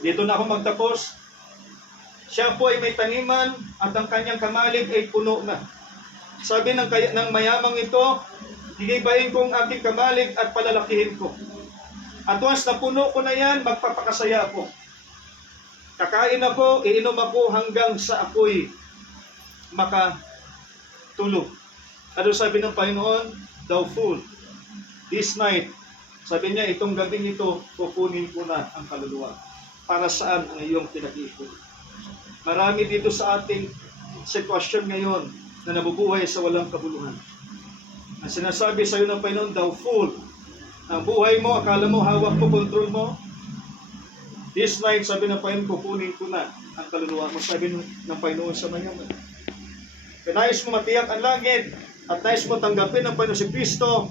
Dito na ako magtapos. Siya po ay may taniman at ang kanyang kamalig ay puno na. Sabi ng mayamang ito, gigibahin ko ang aking kamalig at palalakihin ko. At once na puno ko na yan, magpapakasaya ako. Kakain ako, iinom ako hanggang sa ako'y makatulog. Ano sabi ng Panginoon? Thou fool, this night, sabi niya, itong gabing ito, kukunin ko na ang kaluluwa. Para saan ang iyong pinag-iipon? Marami dito sa ating sitwasyon ngayon na nabubuhay sa walang kabuluhan. Ang sinasabi sa iyo ng Panginoon, thou fool, ang buhay mo, akala mo, hawak mo, control mo. This night, sabi ng Panginoon, kukunin ko na ang kaluluwa mo. Sabi ng Panginoon sa mayaman. Kaya nais mo matiyak ang langit at nais mo tanggapin ng Panginoon si Kristo,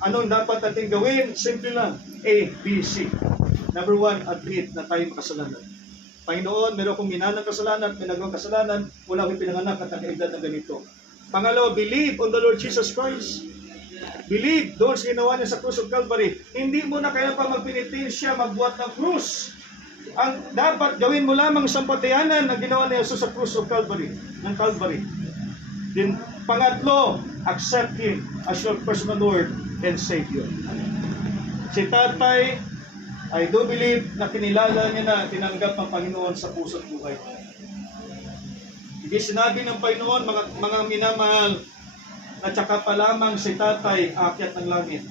anong dapat natin gawin? Simple lang. A, B, C. Number 1, admit na tayo makasalanan. Panginoon, meron akong minanang kasalanan, may nagawang kasalanan, wala akong pinanganak at nakaedad na ganito. Pangalawa, believe on the Lord Jesus Christ. Believe doon sa ginawa niya sa Cross of Calvary. Hindi mo na kaya pa magpinitensya, magbuhat ng krus. Ang dapat gawin mo lamang sampatayanan na ginawa ni Jesus sa Cross of Calvary, ng Calvary. Then, pangatlo, accept Him as your personal Lord and Savior. Si Tatay, I do believe na kinilala niya na tinanggap ng Panginoon sa puso't buhay. Hindi sinabi ng Panginoon, mga minamahal, na tsaka pa lamang si Tatay aakyat ng langit.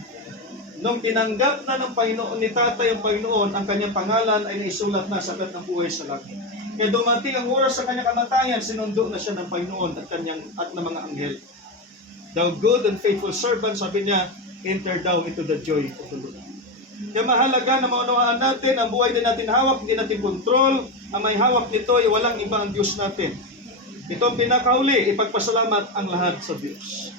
Nung tinanggap na ng Panginoon ni Tatay ang Panginoon, ang kanyang pangalan ay naisulat na sa aklat ng buhay sa langit. Kaya dumating ang oras sa kanyang kamatayan, sinundo na siya ng Panginoon at ng mga anghel. Thou good and faithful servant, sabi niya, enter thou into the joy of the Lord. Kaya mahalaga na maunawaan natin, ang buhay din natin hawak, hindi natin kontrol. Ang may hawak nito ay walang iba ang Diyos natin. Ito ang pinakauli, ipagpasalamat ang lahat sa Diyos.